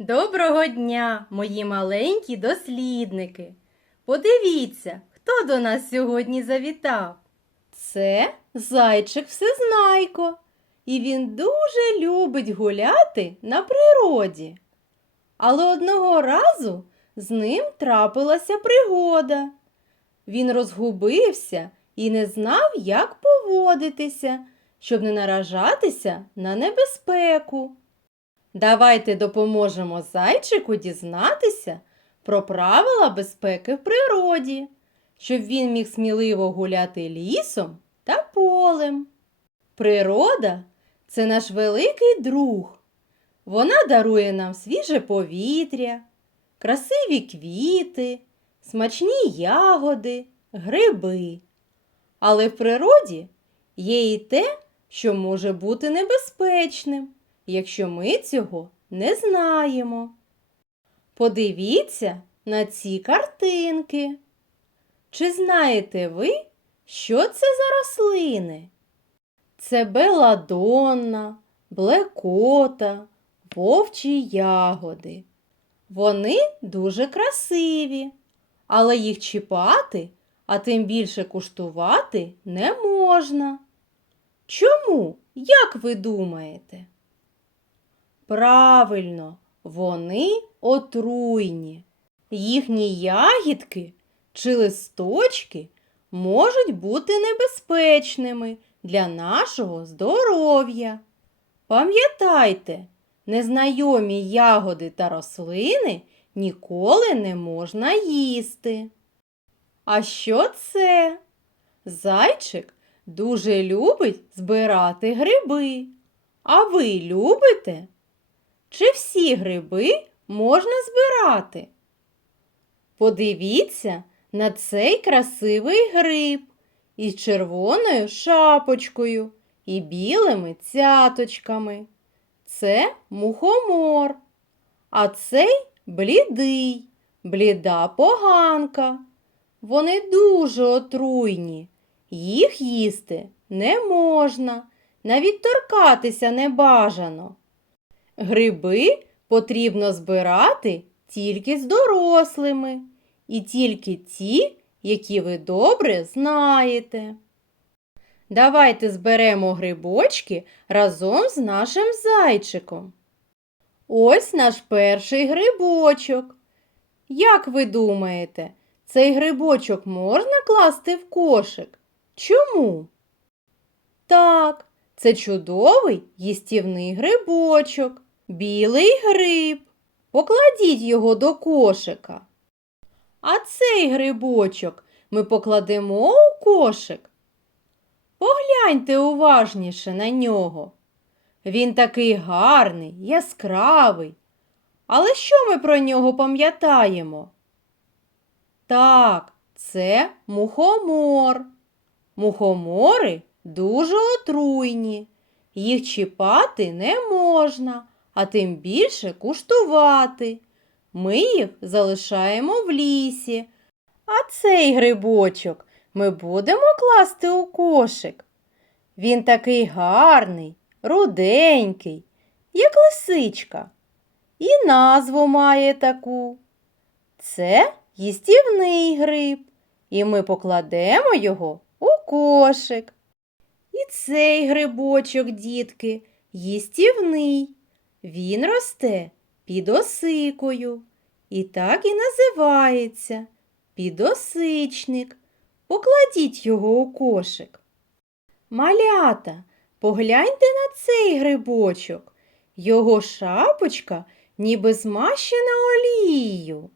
Доброго дня, мої маленькі дослідники. Подивіться, хто до нас сьогодні завітав. Це зайчик Всезнайко, і він дуже любить гуляти на природі. Але одного разу з ним трапилася пригода. Він розгубився і не знав, як поводитися, щоб не наражатися на небезпеку. Давайте допоможемо зайчику дізнатися про правила безпеки в природі, щоб він міг сміливо гуляти лісом та полем. Природа це наш великий друг. Вона дарує нам свіже повітря, красиві квіти, смачні ягоди, гриби. Але в природі є і те, що може бути небезпечним якщо ми цього не знаємо. Подивіться на ці картинки. Чи знаєте ви, що це за рослини? Це беладонна, блекота, вовчі ягоди. Вони дуже красиві, але їх чіпати, а тим більше куштувати не можна. Чому? Як ви думаєте? Правильно, вони отруйні. Їхні ягідки чи листочки можуть бути небезпечними для нашого здоров'я. Пам'ятайте, незнайомі ягоди та рослини ніколи не можна їсти. А що це? Зайчик дуже любить збирати гриби. А ви любите? Чи всі гриби можна збирати? Подивіться на цей красивий гриб із червоною шапочкою і білими цяточками. Це мухомор, а цей блідий, бліда поганка. Вони дуже отруйні. Їх їсти не можна, навіть торкатися не бажано. Гриби потрібно збирати тільки з дорослими і тільки ті, які ви добре знаєте. Давайте зберемо грибочки разом з нашим зайчиком. Ось наш перший грибочок. Як ви думаєте, цей грибочок можна класти в кошик? Чому? Так, це чудовий їстівний грибочок, білий гриб. Покладіть його до кошика. А цей грибочок ми покладемо у кошик. Погляньте уважніше на нього. Він такий гарний, яскравий. Але що ми про нього пам'ятаємо? Так, це мухомор. Мухомори дуже отруйні. Їх чіпати не можна, а тим більше куштувати. Ми їх залишаємо в лісі. А цей грибочок ми будемо класти у кошик. Він такий гарний, руденький, як лисичка. І назву має таку. Це їстівний гриб, і ми покладемо його у кошик. І цей грибочок, дітки, їстівний. Він росте під осикою. І так і називається підосичник. Покладіть його у кошик. Малята, погляньте на цей грибочок. Його шапочка ніби змащена олією.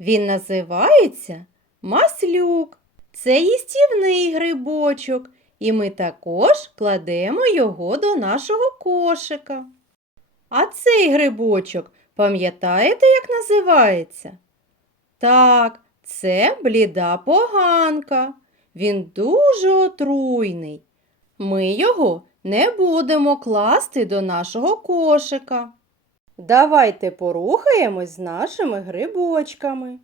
Він називається маслюк. Це їстівний грибочок, і ми також кладемо його до нашого кошика. А цей грибочок, пам'ятаєте, як називається? Так, це бліда поганка. Він дуже отруйний. Ми його не будемо класти до нашого кошика. Давайте порухаємось з нашими грибочками.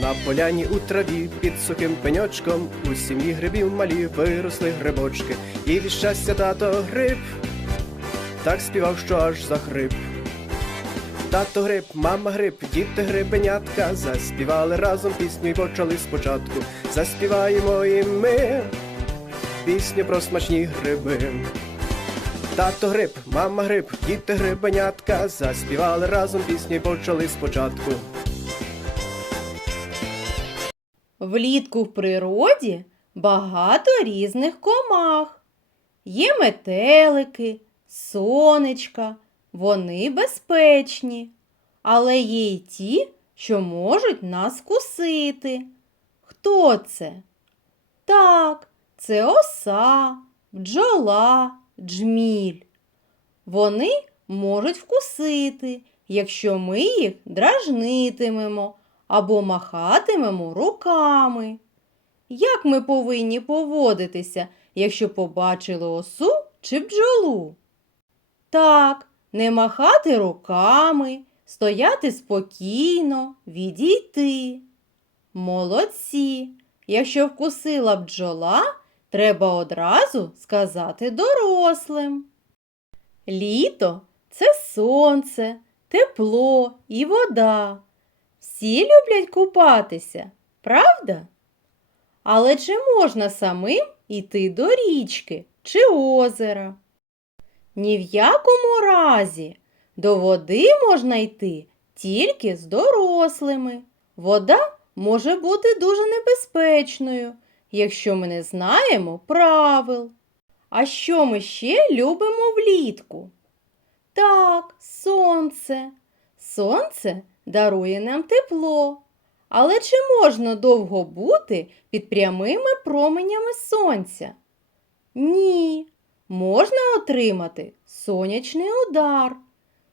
На поляні у траві під сухим пеньочком у сім'ї грибів малі виросли грибочки, і від щастя тато гриб так співав, що аж захрип. Тато гриб, мама гриб, діти грибенятка заспівали разом пісню і почали спочатку. Заспіваємо і ми пісню про смачні гриби. Тато гриб, мама гриб, діти грибенятка заспівали разом пісню і почали спочатку. Влітку в природі багато різних комах. Є метелики, сонечка, вони безпечні, але є й ті, що можуть нас кусити. Хто це? Так, це оса, бджола, джміль. Вони можуть вкусити, якщо ми їх дражнитимемо або махатимемо руками. Як ми повинні поводитися, якщо побачили осу чи бджолу? Так, не махати руками, стояти спокійно, відійти. Молодці. Якщо вкусила бджола, треба одразу сказати дорослим. Літо це сонце, тепло і вода. Всі люблять купатися, правда? Але чи можна самим іти до річки чи озера? Ні в якому разі до води можна йти тільки з дорослими. Вода може бути дуже небезпечною, якщо ми не знаємо правил. А що ми ще любимо влітку? Так, сонце. Сонце дарує нам тепло. Але чи можна довго бути під прямими променями сонця? Ні, можна отримати сонячний удар.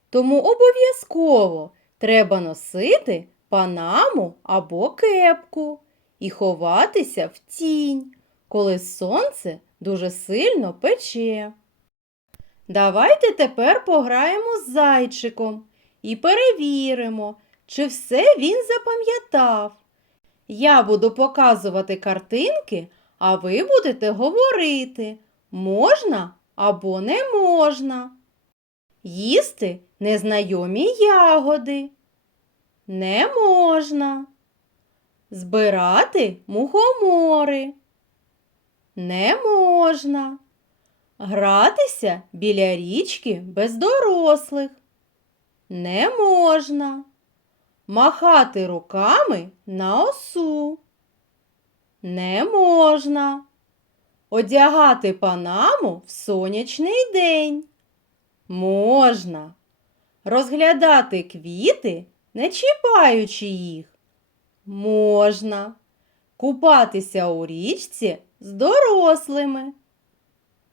Тому обов'язково треба носити панаму або кепку і ховатися в тінь, коли сонце дуже сильно пече. Давайте тепер пограємо з зайчиком і перевіримо, чи все він запам'ятав. Я буду показувати картинки, а ви будете говорити, можна або не можна. Їсти незнайомі ягоди. Не можна. Збирати мухомори. Не можна. Гратися біля річки без дорослих. Не можна. Махати руками на осу. Не можна. Одягати панаму в сонячний день. Можна. Розглядати квіти, не чіпаючи їх. Можна. Купатися у річці з дорослими.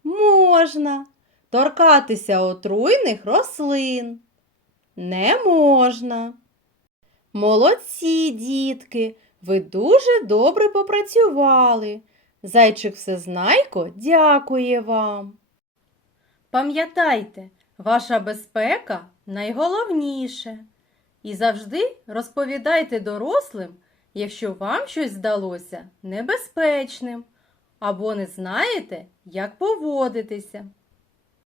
Можна. Торкатися отруйних рослин. Не можна. Молодці, дітки, ви дуже добре попрацювали. Зайчик Всезнайко дякує вам. Пам'ятайте, ваша безпека найголовніше. І завжди розповідайте дорослим, якщо вам щось здалося небезпечним або не знаєте, як поводитися.